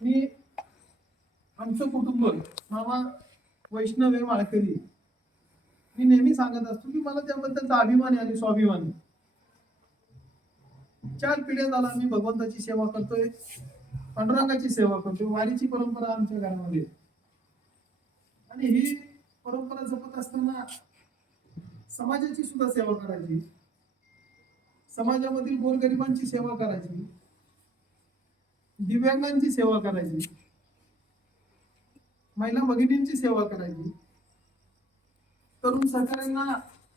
मी आमचं कुटुंब मामा वैष्णव आहे वाळकरी मी नेहमी सांगत असतो की मला त्याबद्दलचा अभिमान आहे आणि स्वाभिमान आहे चार पिढ्या झाला मी भगवंताची सेवा करतोय पांडुरंगाची सेवा करतोय वारीची परंपरा आमच्या घरामध्ये आहे. आणि ही परंपरा जपत असताना समाजाची सुद्धा सेवा करायची. समाजामधील गोरगरिबांची सेवा करायची. दिव्यांगांची सेवा करायची. महिला भगिनींची सेवा करायची. तरुण सहकाऱ्यांना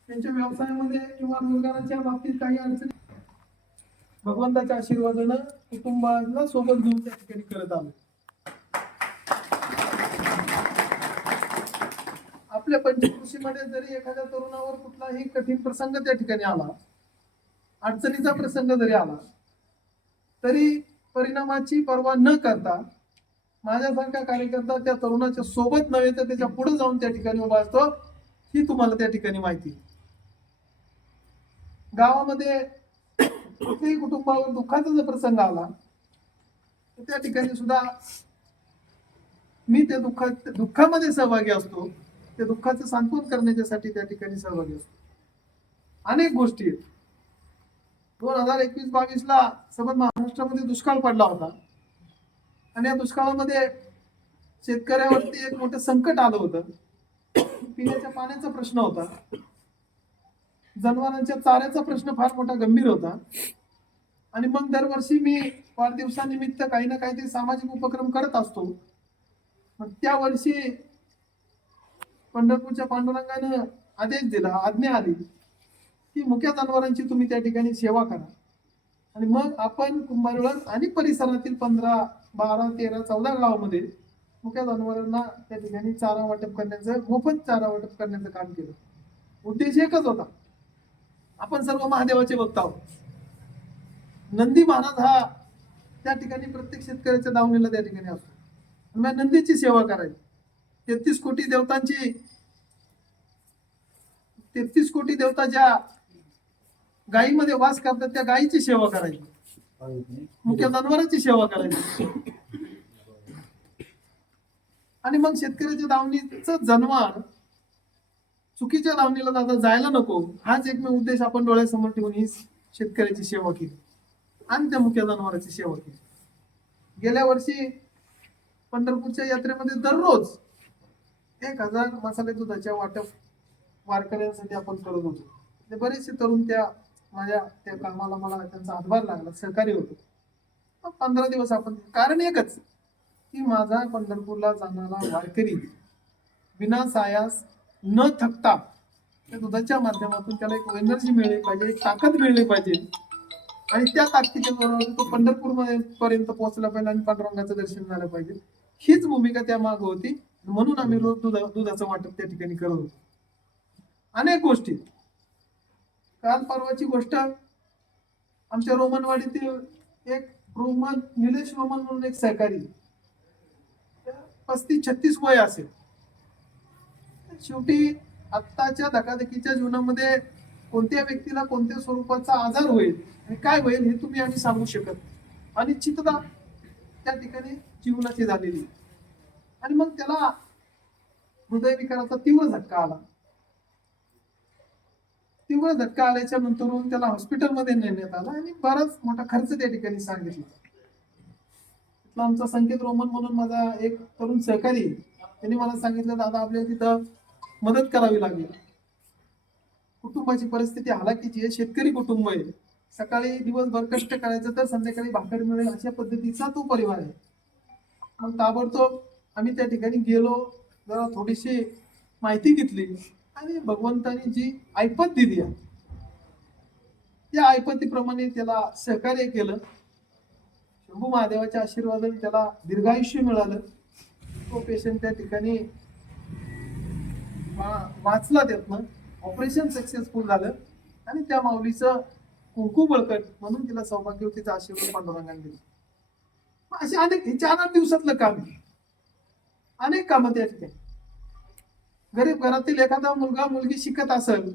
त्यांच्या व्यवसायामध्ये किंवा रोजगाराच्या बाबतीत काही अडचणी भगवंताच्या आशीर्वादानं कुटुंबाला सोबत घेऊन त्या ठिकाणी करत आलो आपल्या पंचकृषीमध्ये जरी एखाद्या तरुणावर कुठलाही कठीण प्रसंग त्या ठिकाणी आला अडचणीचा प्रसंग जरी आला तरी परिणामाची पर्वा न करता माझ्यासारखा कार्यकर्ता त्या तरुणाच्या सोबत नव्हे तर त्याच्या पुढे जाऊन त्या ठिकाणी उभा असतो ही तुम्हाला त्या ठिकाणी माहिती गावामध्ये कुठल्याही कुटुंबावर दुःखाचा जर प्रसंग आला तर त्या ठिकाणी सुद्धा मी त्या दुःखात दुःखामध्ये सहभागी असतो. त्या दुःखाचं सांत्वन करण्याच्यासाठी त्या ठिकाणी सहभागी असतो. अनेक गोष्टी आहेत. दोन हजार एकवीस बावीस ला सबंध महाराष्ट्रामध्ये दुष्काळ पडला होता. आणि या दुष्काळामध्ये शेतकऱ्यावरती एक मोठं संकट आलं होतं. पिण्याच्या पाण्याचा प्रश्न होता. जनावरांच्या चाऱ्याचा प्रश्न फार मोठा गंभीर होता. आणि मग दरवर्षी मी वाढदिवसानिमित्त काही ना काहीतरी सामाजिक उपक्रम करत असतो. मग त्या वर्षी पंढरपूरच्या पांडुरंगानं आदेश दिला आज्ञा आली की मुक्या जनावरांची तुम्ही त्या ठिकाणी सेवा करा. आणि मग आपण कुंभारवळ आणि परिसरातील पंधरा बारा तेरा चौदा गावामध्ये मुक्या जनावरांना त्या ठिकाणी चारा वाटप करण्याचं मोफत चारा वाटप करण्याचं काम केलं. उद्देश एकच होता. आपण सर्व महादेवाचे भक्त आहोत. नंदी महाराज हा त्या ठिकाणी प्रत्येक शेतकऱ्याच्या दावणीला त्या ठिकाणी असतो. नंदीची सेवा करायची. तेहतीस कोटी देवतांची तेहतीस कोटी देवता ज्या गायीमध्ये वास करतात त्या गायीची सेवा करायची. मुख्य जनावरांची सेवा करायची. आणि मग शेतकऱ्याच्या दावणीच जनावर चुकीच्या दावणीला दादा जायला नको हाच एकमेव उद्देश आपण डोळ्यासमोर ठेवून ही शेतकऱ्याची सेवा केली. आणि त्या मुख्य जनावरांची सेवा केली. गेल्या वर्षी पंढरपूरच्या यात्रेमध्ये दररोज एक हजार मसाले दुधाच्या वाटप वारकऱ्यांसाठी आपण करत होतो. ते बरेचसे तरुण त्या माझ्या त्या कामाला मला त्यांचा हातभार लागला सहकार्य होतो. पंधरा दिवस आपण कारण एकच की माझा पंढरपूरला जाणारा वारकरी विना सायास न थकता त्या दुधाच्या माध्यमातून त्याला एक एनर्जी मिळली पाहिजे एक ताकद मिळली पाहिजे. आणि त्या ताकदीच्या बरोबर तो पंढरपूर पर्यंत पोहोचला पाहिजे आणि पांडुरंगाचं दर्शन झालं पाहिजे. हीच भूमिका त्या माग होती. म्हणून आम्ही रोज दुधा दुधाचं वाटप त्या ठिकाणी करत होतो. अनेक गोष्टी. काल परवाची गोष्ट आमच्या रोमनवाडीतील एक रोमन निलेश रोमन म्हणून एक सहकारी. पस्तीस छत्तीस वय असेल. शेवटी आत्ताच्या धकाधकीच्या जीवनामध्ये कोणत्या व्यक्तीला कोणत्या स्वरूपाचा आजार होईल आणि काय होईल हे तुम्ही आम्ही सांगू शकत अनिश्चितता त्या ठिकाणी जीवनाची झालेली आहे. आणि मग त्याला हृदयविकाराचा तीव्र झटका आला. तीव्र झटका आल्याच्या नंतरून त्याला हॉस्पिटलमध्ये नेण्यात आला आणि बराच मोठा खर्च त्या ठिकाणी सांगितला. तिथला आमचा संकेत रोमन म्हणून माझा एक तरुण सहकारी त्यांनी मला सांगितलं दादा आपल्याला तिथं मदत करावी लागेल. कुटुंबाची परिस्थिती हालाकीची आहे. शेतकरी कुटुंब आहे. सकाळी दिवसभर कष्ट करायचं तर संध्याकाळी भाकर मिळेल अशा पद्धतीचा तो परिवार आहे. मग ताबडतोब आम्ही त्या ठिकाणी गेलो जरा थोडीशी माहिती घेतली आणि भगवंतानी जी ऐपत दिली आहे त्या ऐपतीप्रमाणे त्याला सहकार्य केलं. शंभू महादेवाच्या आशीर्वादाने त्याला दीर्घायुष्य मिळालं. तो पेशंट त्या ठिकाणी वाचला त्यातनं. ऑपरेशन सक्सेसफुल झालं. आणि त्या माऊलीचं कुंकू बळकट म्हणून तिला सौभाग्यवतीचा आशीर्वाद पांडुरंगाने दिला. मग असे अनेक हे चार आठ दिवसातलं काम आहे. अनेक कामं त्या ठिकाणी. गरीब घरातील एखादा मुलगा मुलगी शिकत असेल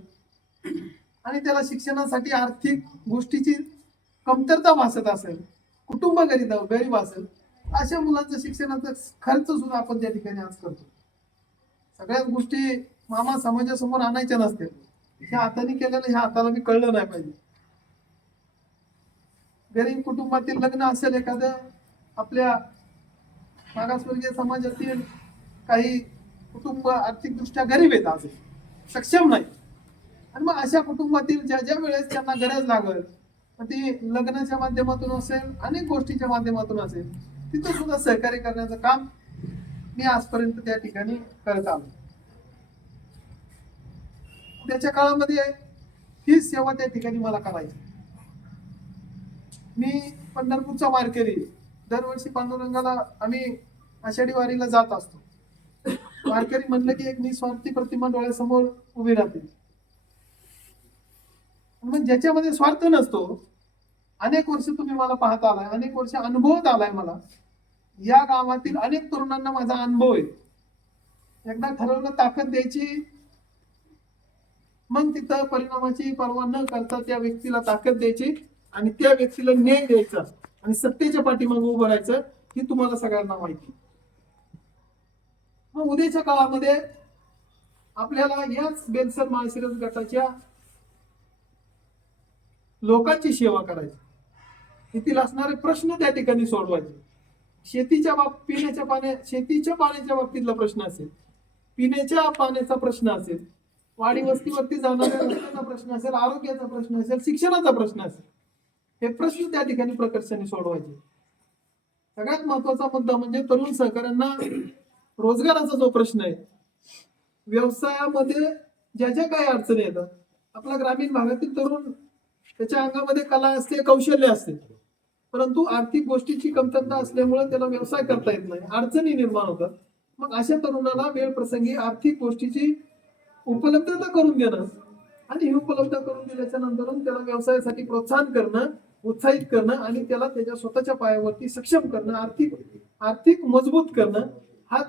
आणि त्याला शिक्षणासाठी आर्थिक गोष्टीची कमतरता भासत असेल कुटुंब गरीब गरीब असेल अशा मुलांचं शिक्षणाचा खर्च सुद्धा आपण त्या ठिकाणी आज करतो. सगळ्याच गोष्टी मामा समाजासमोर आणायच्या नसतील. ह्या हाताने केलेलं ह्या हाताला मी कळलं नाही पाहिजे. गरीब कुटुंबातील लग्न असेल एखादं आपल्या मागासवर्गीय समाजातील काही कुटुंब आर्थिकदृष्ट्या गरीब आहेत आज. सक्षम नाही आणि मग अशा कुटुंबातील ज्या ज्या वेळेस त्यांना गरज लागल मग ती लग्नाच्या माध्यमातून असेल अनेक गोष्टीच्या माध्यमातून असेल तिथं सुद्धा सहकार्य करण्याचं काम मी आजपर्यंत त्या ठिकाणी करत आलो. त्याच्या काळामध्ये ही सेवा त्या ठिकाणी मला करायची. मी पंढरपूरचा वारकरी दरवर्षी पांडुरंगाला आम्ही आषाढी वारीला जात असतो. वारकरी म्हणलं की एक निस्वार्थी प्रतिमा डोळ्यासमोर उभी राहते. मग ज्याच्यामध्ये स्वार्थ नसतो अनेक वर्ष तुम्ही मला पाहत आलाय अनेक वर्ष अनुभवत आलाय मला या गावातील अनेक तरुणांना माझा अनुभव आहे. एकदा ठरवलं ताकद द्यायची मग तिथं परिणामाची पर्वा न करता त्या व्यक्तीला ताकद द्यायची आणि त्या व्यक्तीला न्याय द्यायचा आणि सत्तेच्या पाठीमागे उभं राहायचं ही तुम्हाला सगळ्यांना माहिती मग उद्याच्या काळामध्ये आपल्याला याच बेन्सन माळशिरस गटाच्या लोकांची सेवा करायची. येथील असणारे प्रश्न त्या ठिकाणी सोडवायचे. शेतीच्या बाब पिण्याच्या पाण्या शेतीच्या पाण्याच्या बाबतीतला प्रश्न असेल पिण्याच्या पाण्याचा प्रश्न असेल वाडी वस्तीवरती जाणाऱ्या रस्त्याचा प्रश्न असेल आरोग्याचा प्रश्न असेल शिक्षणाचा प्रश्न असेल हे प्रश्न त्या ठिकाणी प्रकर्षाने सोडवायचे. सगळ्यात महत्त्वाचा मुद्दा म्हणजे तरुण सहकाऱ्यांना रोजगाराचा जो प्रश्न आहे व्यवसायामध्ये ज्या ज्या काही अडचणी येतात आपला ग्रामीण भागातील तरुण त्याच्या अंगामध्ये कला असते कौशल्य असते. परंतु आर्थिक गोष्टीची कमतरता असल्यामुळे त्याला व्यवसाय करता येत नाही. अडचणी निर्माण होतात. मग अशा तरुणाला वेळ प्रसंगी आर्थिक गोष्टीची उपलब्धता करून देणं आणि ही उपलब्ध करून दिल्याच्या नंतर त्याला व्यवसायासाठी प्रोत्साहन करणं उत्साहित करणं आणि त्याला त्याच्या स्वतःच्या पायावरती सक्षम करणं आर्थिक आर्थिक मजबूत करणं हाच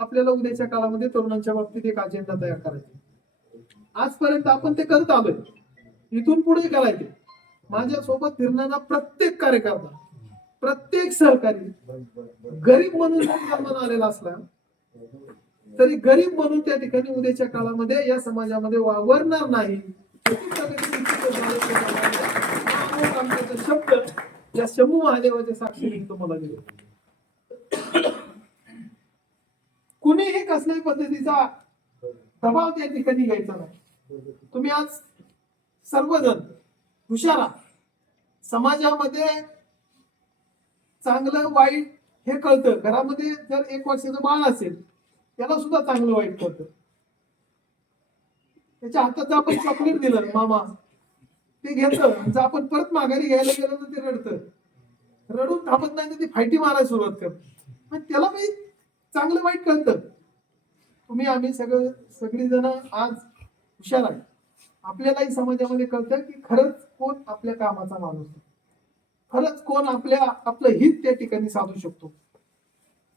आपल्याला उद्याच्या काळामध्ये तरुणांच्या बाबतीत एक अजेंडा तयार करायचा आजपर्यंत आपण ते करत आलोय. इथून पुढे करायचे. माझ्या सोबत फिरणारा प्रत्येक कार्यकर्ता प्रत्येक सहकारी गरीब म्हणून जन्माला आलेला असला तरी गरीब म्हणून त्या ठिकाणी उद्याच्या काळामध्ये या समाजामध्ये वावरणार नाही. शब्द या शंभू महादेवाच्या साक्षीने तुम्हाला दिले. कुणीही कसल्याही पद्धतीचा दबाव त्या ठिकाणी घ्यायचा नाही. तुम्ही आज सर्वजण हुशारा समाजामध्ये चांगलं वाईट हे कळतं. घरामध्ये जर एक वर्षाचं बाळ असेल त्याला सुद्धा चांगलं वाईट कळतं. त्याच्या हातात जर आपण चॉकलेट दिलं मामा ते घेतं. जर आपण परत माघारी घ्यायला गेलो तर ते रडतं. रडून थांबत नाही तर ती फायटी मारायला सुरुवात करत. पण त्याला काही चांगलं वाईट कळतं. तुम्ही आम्ही सगळं सगळी जण आज हुशार आहे. आपल्यालाही समाजामध्ये कळतं की खरंच कोण आपल्या कामाचा माणूस आहे. खरंच कोण आपल्या आपलं हित त्या ठिकाणी साधू शकतो.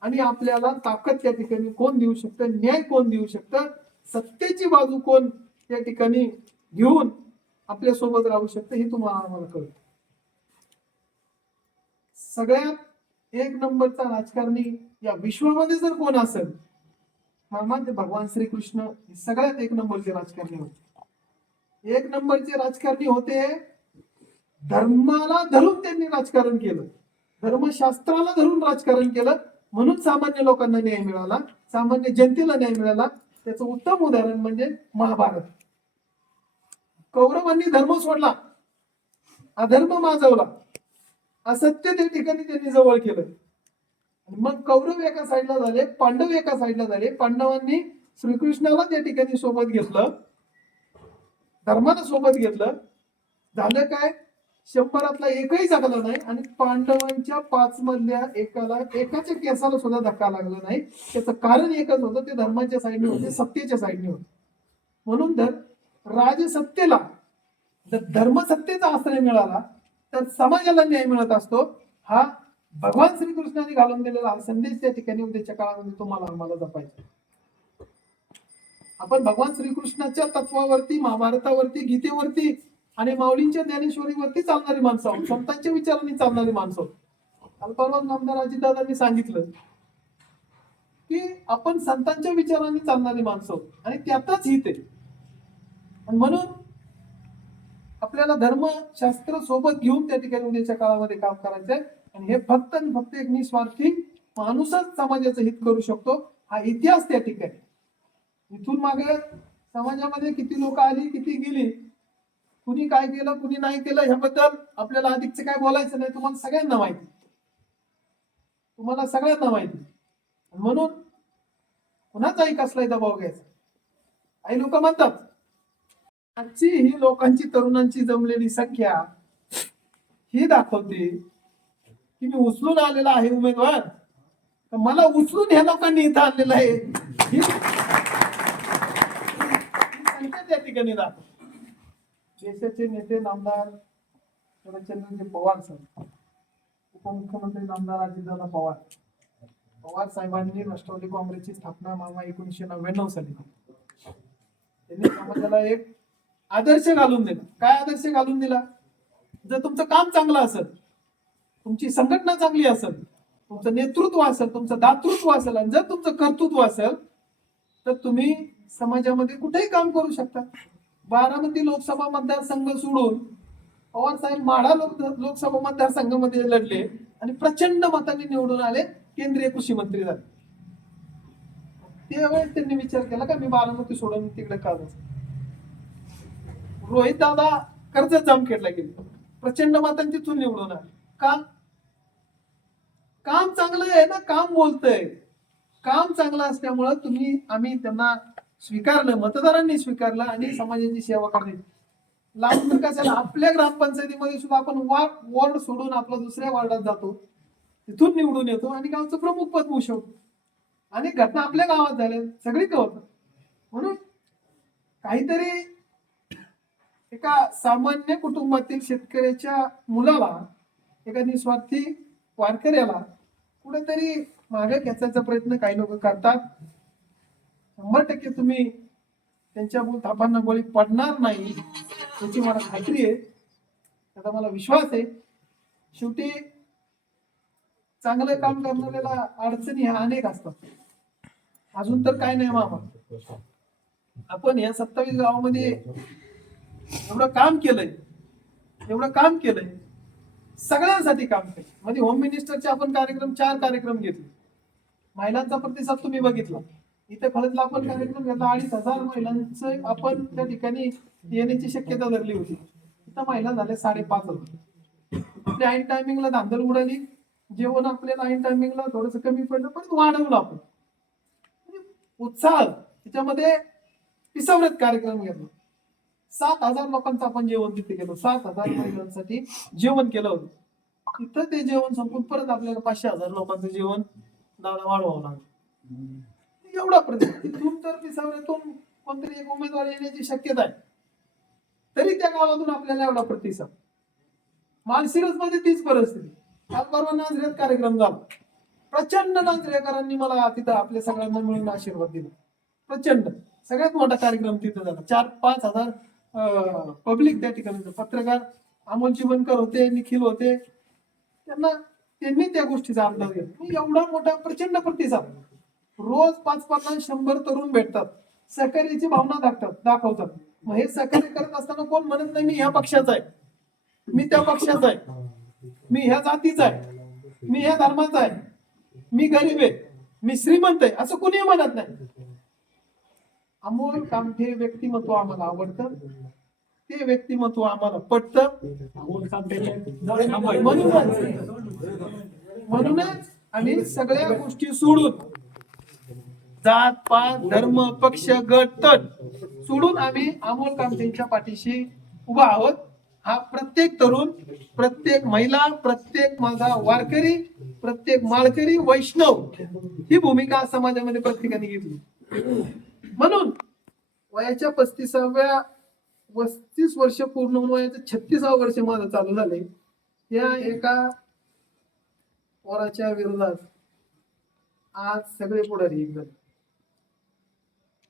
आणि आपल्याला ताकद त्या ठिकाणी कोण देऊ शकतं न्याय कोण देऊ शकतं सत्तेची बाजू कोण त्या ठिकाणी घेऊन आपल्यासोबत राहू शकतं हे तुम्हाला आम्हाला कळतं. सगळ्यात एक नंबरचा राजकारणी या विश्वामध्ये जर कोण असेल मामा ते भगवान श्रीकृष्ण हे सगळ्यात एक नंबरचे राजकारणी होते. एक नंबरचे राजकारणी होते धर्माला धरून त्यांनी राजकारण केलं. धर्मशास्त्राला धरून राजकारण केलं. म्हणून सामान्य लोकांना न्याय मिळाला सामान्य जनतेला न्याय मिळाला. त्याचं उत्तम उदाहरण म्हणजे महाभारत. कौरवांनी धर्म सोडला. अधर्म माजवला. असत्य त्या ठिकाणी त्यांनी जवळ केलं. आणि मग कौरव एका साईडला झाले पांडव एका साईडला झाले. पांडवांनी श्रीकृष्णाला त्या ठिकाणी सोबत घेतलं. धर्माला सोबत घेतलं. झालं काय? शंभरातला एकही जगला नाही आणि पांडवांच्या पाच मधल्या एकाला एकाच्या केसाला सुद्धा धक्का लागला नाही. त्याचं कारण एकच होतं ते धर्माच्या साईडने होते सत्तेच्या साईडने होते. म्हणून जर राजसत्तेला जर धर्मसत्तेचा आश्रय मिळाला तर समाजाला न्याय मिळत असतो. हा भगवान श्रीकृष्णाने घालून दिलेला हा संदेश त्या ठिकाणी उद्याच्या काळामध्ये तुम्हाला आम्हाला जपायचा आपण भगवान श्रीकृष्णाच्या तत्वावरती महाभारतावरती गीतेवरती आणि माऊलींच्या ज्ञानेश्वरीवरती चालणारी माणसं आहोत. संतांच्या विचारांनी चालणारी माणसं आहोत. काल परवा नामदार अजितदादांनी सांगितलं की आपण संतांच्या विचारांनी चालणारी माणसं आहोत आणि त्यातच हित आहे. म्हणून आपल्याला धर्मशास्त्र सोबत घेऊन त्या ठिकाणी उद्याच्या काळामध्ये काम करायचं आहे आणि हे फक्त आणि फक्त एक निस्वार्थी माणूसच समाजाचं हित करू शकतो. हा इतिहास त्या ठिकाणी. इथून मागे समाजामध्ये किती लोक आली किती गेली कुणी काय केलं कुणी नाही केलं ह्याबद्दल आपल्याला अधिकचं काय बोलायचं नाही तुम्हाला सगळ्यांना माहिती. तुम्हाला सगळ्यांना माहिती. म्हणून कुणाचाही कसलाही दबाव घ्यायचा. काही लोक म्हणतात आजची ही लोकांची तरुणांची जमलेली संख्या ही दाखवते की मी उचलून आलेला आहे उमेदवार. तर मला उचलून ह्या लोकांनी इथं आणलेलं आहे. ही संख्या त्या ठिकाणी दाखवते देशाचे नेते नामदार शरदचंद्रजी पवार साहेब उपमुख्यमंत्री नामदार अजितदादा पवार पवार साहेबांनी राष्ट्रवादी काँग्रेसची स्थापना मामा एकोणीसशे नव्याण्णव साली त्यांनी समाजाला एक आदर्श घालून दिला. काय आदर्श घालून दिला? जर तुमचं काम चांगलं असेल तुमची संघटना चांगली असेल तुमचं नेतृत्व असेल तुमचं दातृत्व असेल आणि जर तुमचं कर्तृत्व असेल तर तुम्ही समाजामध्ये कुठेही काम करू शकता. बारामती लोकसभा मतदारसंघ सोडून पवार साहेब माढा लोक लोकसभा मतदारसंघामध्ये लढले आणि प्रचंड मतांनी निवडून आले केंद्रीय कृषी मंत्री झाले. त्यावेळेस त्यांनी विचार केला का मी बारामती सोडून तिकडे का जायचं रोहित दादा कर्ज जामखेडला गेले. प्रचंड माता तिथून निवडून आले. का? काम चांगलं आहे ना काम बोलतंय. काम चांगलं असल्यामुळं तुम्ही आम्ही त्यांना स्वीकारलं मतदारांनी स्वीकारलं आणि समाजाची सेवा करणे. लांब कशाला? आपल्या ग्रामपंचायतीमध्ये सुद्धा आपण वा- वॉर्ड सोडून आपला दुसऱ्या वॉर्डात जातो. तिथून निवडून येतो आणि गावचं प्रमुख पद भूषवतो. आणि घटना आपल्या गावात झाल्या. सगळी होतं म्हणून काहीतरी एका सामान्य कुटुंबातील शेतकऱ्याच्या मुलाला एका निस्वार्थी वारकऱ्याला कुठेतरी मागे खेचायचा प्रयत्न काही लोक करतात. शंभर टक्के तुम्ही त्यांच्या थापांना गोळी पडणार नाही याची मला खात्री आहे. त्याचा मला विश्वास आहे. शेवटी चांगलं काम करणाऱ्याला अडचणी ह्या अनेक असतात. अजून तर काय नाही मामा. आपण या सत्तावीस गावामध्ये एवढं काम केलंय. एवढं काम केलंय. सगळ्यांसाठी काम केलं म्हणजे होम मिनिस्टरचे आपण कार्यक्रम चार कार्यक्रम घेतले. महिलांचा प्रतिसाद तुम्ही बघितला. इथे खरंच आपण कार्यक्रम घेतला. अडीच हजार महिलांचं आपण त्या ठिकाणी येण्याची शक्यता धरली होती. इथं महिला झाल्या साडेपाच हजार. आपल्या ऐन टायमिंगला धांदल उडाली. जेवण आपल्याला ऐन टायमिंगला थोडस कमी पडलं पण वाढवलं आपण. उत्साह. त्याच्यामध्ये पिसावरत कार्यक्रम घेतला. सात हजार लोकांचं आपण जेवण तिथे केलं. सात हजार महिलांसाठी जेवण केलं होतं. तिथं ते जेवण संपून परत आपल्याला पाचशे हजार लोकांचं जेवण दादा वाढवावं लागलं. एवढा प्रदेश तिथून तर पिसावऱ्यातून कोणतरी एक उमेदवार येण्याची शक्यता आहे. तरी त्या गावातून आपल्याला एवढा प्रतिसाद. मानसिरसमध्ये तीच परिस्थिती. काल परवा नांजऱ्यात कार्यक्रम झाला. प्रचंड नांजरेकरांनी मला तिथं आपल्या सगळ्यांना मिळून आशीर्वाद दिला. प्रचंड. सगळ्यात मोठा कार्यक्रम तिथं झाला. चार पाच हजार पब्लिक त्या ठिकाणी पत्रकार अमोल चिवणकर होते निखिल होते. त्यांना त्यांनी त्या गोष्टीचा अंदाज घेतला मी एवढा मोठा प्रचंड प्रतिसाद रोज पाच पन्नास शंभर तरुण भेटतात. सहकार्याची भावना दाखतात दाखवतात. मग हे सहकार्य करत असताना कोण म्हणत नाही मी ह्या पक्षाचा आहे. मी त्या पक्षाचा आहे. मी ह्या जातीचा आहे. मी ह्या धर्माचा आहे. मी गरीब आहे. मी श्रीमंत आहे. असं कोणी म्हणत नाही. अमोल कामठे व्यक्तिमत्व आम्हाला आवडतं. ते व्यक्तिमत्व आम्हाला पटतं. म्हणूनच म्हणूनच आम्ही सगळ्या गोष्टी सोडून जात पात धर्म पक्ष गट तट सोडून आम्ही अमोल कामठेंच्या पाठीशी उभा आहोत. हा प्रत्येक तरुण प्रत्येक महिला प्रत्येक माझा वारकरी प्रत्येक माळकरी वैष्णव ही भूमिका समाजामध्ये प्रत्येकाने घेतली. म्हणून वयाच्या पस्तीसाव्या पस्तीस वर्ष पूर्ण होऊन वयाचं छत्तीसावं वर्ष माझं चालू झाले या एका पोराच्या विरोधात आज सगळे पुढारी एक झाले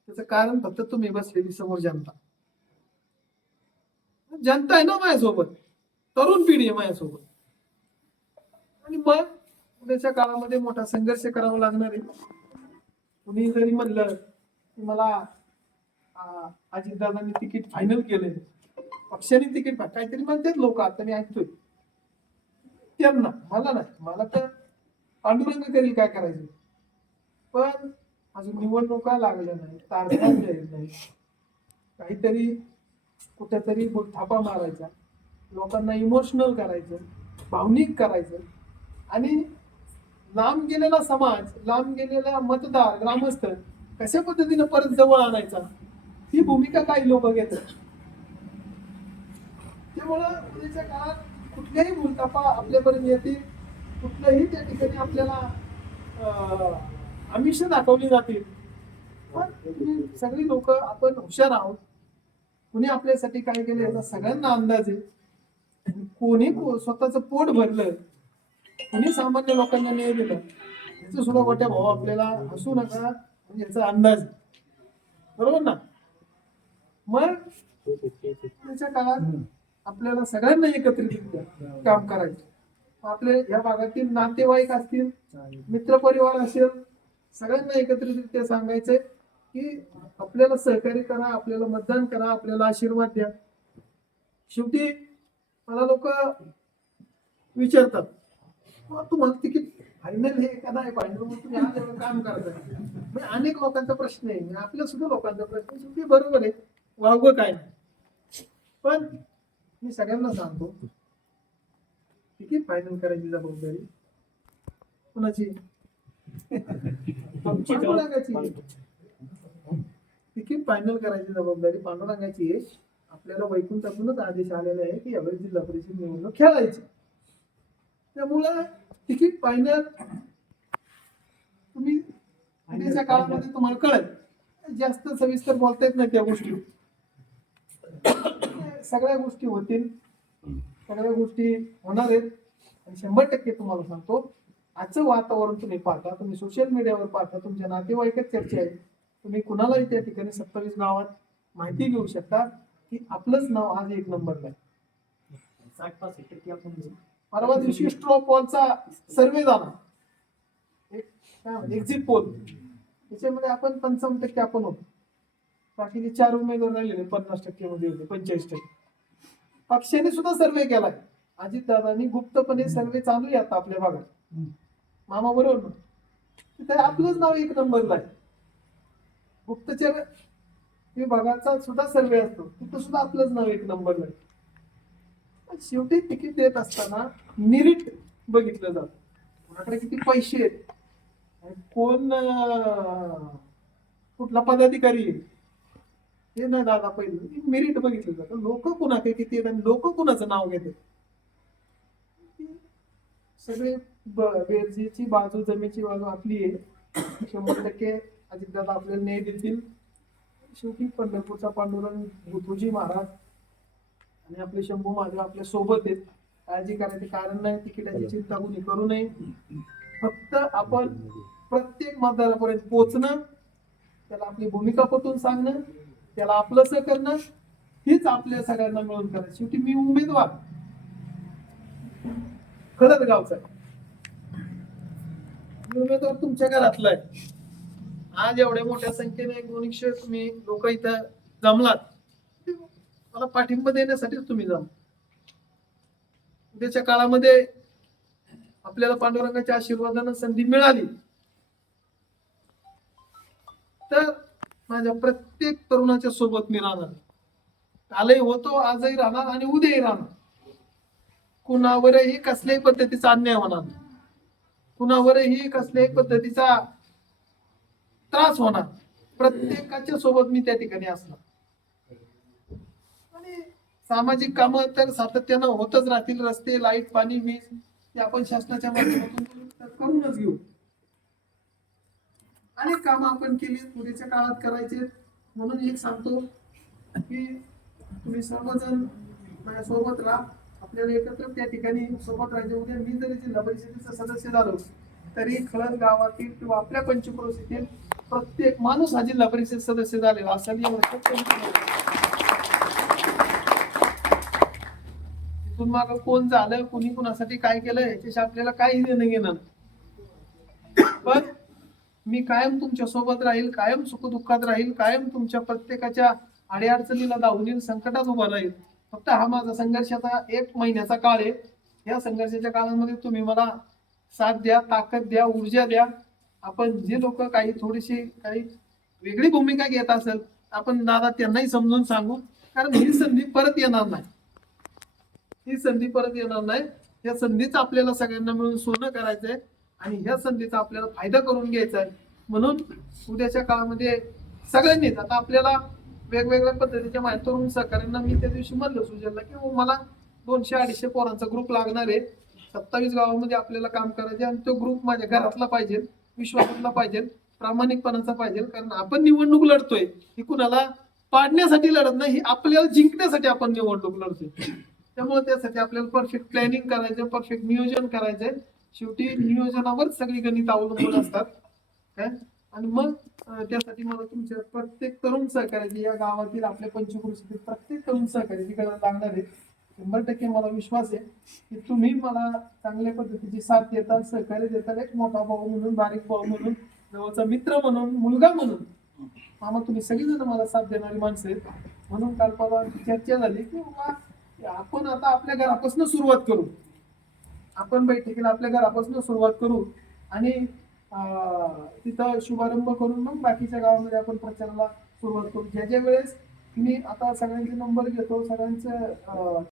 त्याचं कारण फक्त तुम्ही बसलेली समोर जनता. जनता आहे ना माझ्यासोबत. तरुण पिढी आहे माझ्यासोबत. आणि मग उद्याच्या काळामध्ये मोठा संघर्ष करावा लागणार आहे. कुणी जरी म्हणलं की मला अजितदादांनी तिकीट फायनल केलंय. पक्षाने तिकीट काहीतरी म्हणतात लोक आता मी ऐकतोय. त्यांना मला नाही. मला तर पांडुरंग करील काय करायचं? पण अजून निवडणुका लागल्या नाही तारखा जाहीर नाही काहीतरी कुठेतरी थापा मारायचा. लोकांना इमोशनल करायचं भावनिक करायचं. आणि लांब गेलेला समाज लांब गेलेला मतदार ग्रामस्थ कशा पद्धतीनं परत जवळ आणायचा? ही भूमिका काही लोक घेतात. त्यामुळं उद्याच्या काळात कुठल्याही भूलतापा आपल्यापर्यंत येतील. कुठल्याही त्या ठिकाणी आपल्याला आमिष दाखवली जातील. पण सगळी लोक आपण हुशार आहोत. कुणी आपल्यासाठी काय केलं याचा सगळ्यांना अंदाज आहे. कोणी को- स्वतःचं पोट भरलं कुणी सामान्य लोकांना न्याय दिला याचं सुद्धा मोठ्या भाऊ आपल्याला हसू नका. याचा अंदाज. बरोबर ना? मग त्याच्या काळात आपल्याला सगळ्यांना एकत्रित काम करायचं. आपले या भागातील नातेवाईक असतील मित्रपरिवार असेल सगळ्यांना एकत्रितरित्या सांगायचंय की आपल्याला सहकार्य करा आपल्याला मतदान करा आपल्याला आशीर्वाद द्या. शेवटी मला लोक विचारतात "बुवा, तुम्हाला तिकीट फायनल हे का नाही फायनल मग तुम्ही आज एवढं काम करताय म्हणजे अनेक लोकांचा प्रश्न आहे. आपल्या सुद्धा लोकांचा प्रश्न आहे. शेवटी बरोबर आहे. वावगं काय नाही. पण मी सगळ्यांना सांगतो तिकीट फायनल करायची जबाबदारी कुणाची? पांडुरंगाची. तिकीट फायनल करायची जबाबदारी पांडुरंगाची आहे आपल्याला वैकुंठातूनच आदेश आलेला आहे की यावेळी जिल्हा परिषद निवडणूक खेळायची. त्यामुळं तिकीट फायनल तुम्ही उद्याच्या काळामध्ये तुम्हाला कळेल. जास्त सविस्तर बोलता येत नाही त्या गोष्टी. सगळ्या गोष्टी होतील. सगळ्या गोष्टी होणार आहेत. आणि शंभर टक्के तुम्हाला सांगतो आजचं वातावरण तुम्ही पाहता तुम्ही सोशल मीडियावर पाहता तुमच्या नातेवाईकात चर्चा आहे. तुम्ही कुणालाही त्या ठिकाणी सत्तावीस गावात माहिती घेऊ शकता की आपलंच नाव आज एक नंबरला आहे. परवा दिवशी स्ट्रॉ पॉलचा सर्वे झाला. एक एक्झिट पोल त्याच्यामध्ये आपण पंचावन्न टक्के आपण होतो. बाकीचे चार उमेदवार राहिलेले पन्नास टक्के मध्ये होते पंचेचाळीस टक्के. पक्षाने सुद्धा सर्वे केलाय. अजितदादांनी गुप्तपणे सर्वे चालू आहे आता आपल्या भागात. मामा बरोबर ना? तिथे आपलंच नाव एक नंबरला आहे. गुप्तचर विभागाचा सुद्धा सर्वे असतो. तिथं सुद्धा आपलंच नाव एक नंबरला आहे. शेवटी तिकीट देत असताना मेरिट बघितलं जात. कोणाकडे किती पैसे आहेत? आणि कोण कुठला पदाधिकारी आहे? हे नाही दादा पहिलं. मेरिट बघितलं जातं. लोक कुणाकडे किती आहेत आणि लोक कुणाचं नाव घेतात? सगळे बेरजेची बाजू जमेची बाजू आपली आहे. शंभर टक्के अजितदादा आपल्याला न्याय देतील. शेवटी पंढरपूरचा पांडुरंग गुरुजी महाराज आणि आपले शंभू महादेव आपल्यासोबत आहेत. काळजी करायचे कारण नाही तिकिटाची चिंता कोणी करू नये. फक्त आपण प्रत्येक मतदारापर्यंत पोहोचणं त्याला आपली भूमिका पटवून सांगणं त्याला आपलंसं करणं हेच आपल्या सगळ्यांना मिळून करायचं. शेवटी मी उमेदवार. खरंच गावचा आहे. मी उमेदवार तुमच्या घरातला आहे. आज एवढ्या मोठ्या संख्येने दोनशे तुम्ही लोक इथं जमलात. मला पाठिंबा देण्यासाठीच तुम्ही जा. उद्याच्या काळामध्ये आपल्याला पांडुरंगाच्या आशीर्वादानं संधी मिळाली. तर माझ्या प्रत्येक तरुणाच्या सोबत मी राहणार. कालही होतो आजही राहणार आणि उद्याही राहणार. कुणावरही कसल्याही पद्धतीचा अन्याय होणार कुणावरही कसल्याही पद्धतीचा त्रास होणार प्रत्येकाच्या सोबत मी त्या ठिकाणी असणार. सामाजिक कामं तर सातत्यानं होतच राहतील. रस्ते लाइट पाणी वीज ते आपण शासनाच्या माध्यमातून करूनच घेऊ. अनेक काम आपण केली पुढेच्या काळात करायचे. म्हणून एक सांगतो की तुम्ही सर्वजण माझ्या सोबत राहा. आपल्याला एकत्र त्या ठिकाणी सोबत राहायचे. उद्या मी जरी जिल्हा परिषदेचा सदस्य झालो तरी खळद गावातील किंवा आपल्या पंचक्रोशीतील प्रत्येक माणूस हा जिल्हा परिषद सदस्य झालेला असेल एवढं शक्य माग कोण झालं कोणी कुणासाठी काय केलं याच्याशी आपल्याला काही देणं घेणं पण मी कायम तुमच्यासोबत राहील कायम सुखदुःखात राहील कायम तुमच्या प्रत्येकाच्या अडीअडचणीला धावून येईल संकटात उभा राहील. फक्त हा माझा संघर्षाचा एक महिन्याचा काळ आहे. या संघर्षाच्या काळामध्ये तुम्ही मला साथ द्या ताकद द्या ऊर्जा द्या. आपण जे लोक काही थोडीशी काही वेगळी भूमिका घेत असेल आपण दादा त्यांनाही समजून सांगू. कारण ही संधी परत येणार नाही. ही संधी परत येणार नाही. या संधीचं आपल्याला सगळ्यांना मिळून सोनं करायचंय आणि ह्या संधीचा आपल्याला फायदा करून घ्यायचा आहे म्हणून उद्याच्या काळामध्ये सगळ्यांनीच आता आपल्याला वेगवेगळ्या पद्धतीच्या माहिती तरुण सहकार्यांना मी त्या दिवशी म्हणलं सुजलला की मला दोनशे अडीचशे पोरांचा ग्रुप लागणार आहे. सत्तावीस गावामध्ये आपल्याला काम करायचे आणि तो ग्रुप माझ्या घरातला पाहिजे विश्वासातला पाहिजे प्रामाणिकपणाचा पाहिजे. कारण आपण निवडणूक लढतोय ही कुणाला पाडण्यासाठी लढत नाही ही आपल्याला जिंकण्यासाठी आपण निवडणूक लढतोय. त्यामुळे त्यासाठी आपल्याला परफेक्ट प्लॅनिंग करायचं परफेक्ट नियोजन करायचंय. शेवटी नियोजनावर सगळी गणित अवलंबून असतात. काय आणि मग त्यासाठी मला तुमच्या प्रत्येक तरुण सहकार्याची या गावातील आपल्या पंचकृषीतील प्रत्येक तरुण सहकार्याची गरज लागणार आहे शंभर टक्के मला विश्वास आहे की तुम्ही मला चांगल्या पद्धतीची साथ देताल सहकार्य देताल एक मोठा भाऊ म्हणून बारीक भाऊ म्हणून जवळचा मित्र म्हणून मुलगा म्हणून. मामा तुम्ही सगळीजण मला साथ देणारी माणसं आहेत. म्हणून काल परवा चर्चा झाली की बाबा आपण आता आपल्या घरापासून सुरुवात करू. आपण बैठकीला आपल्या घरापासून सुरुवात करू आणि तिथं शुभारंभ करून मग बाकीच्या गावामध्ये आपण प्रचाराला सुरुवात करू. ज्या ज्या वेळेस मी आता सगळ्यांचे नंबर घेतो सगळ्यांचं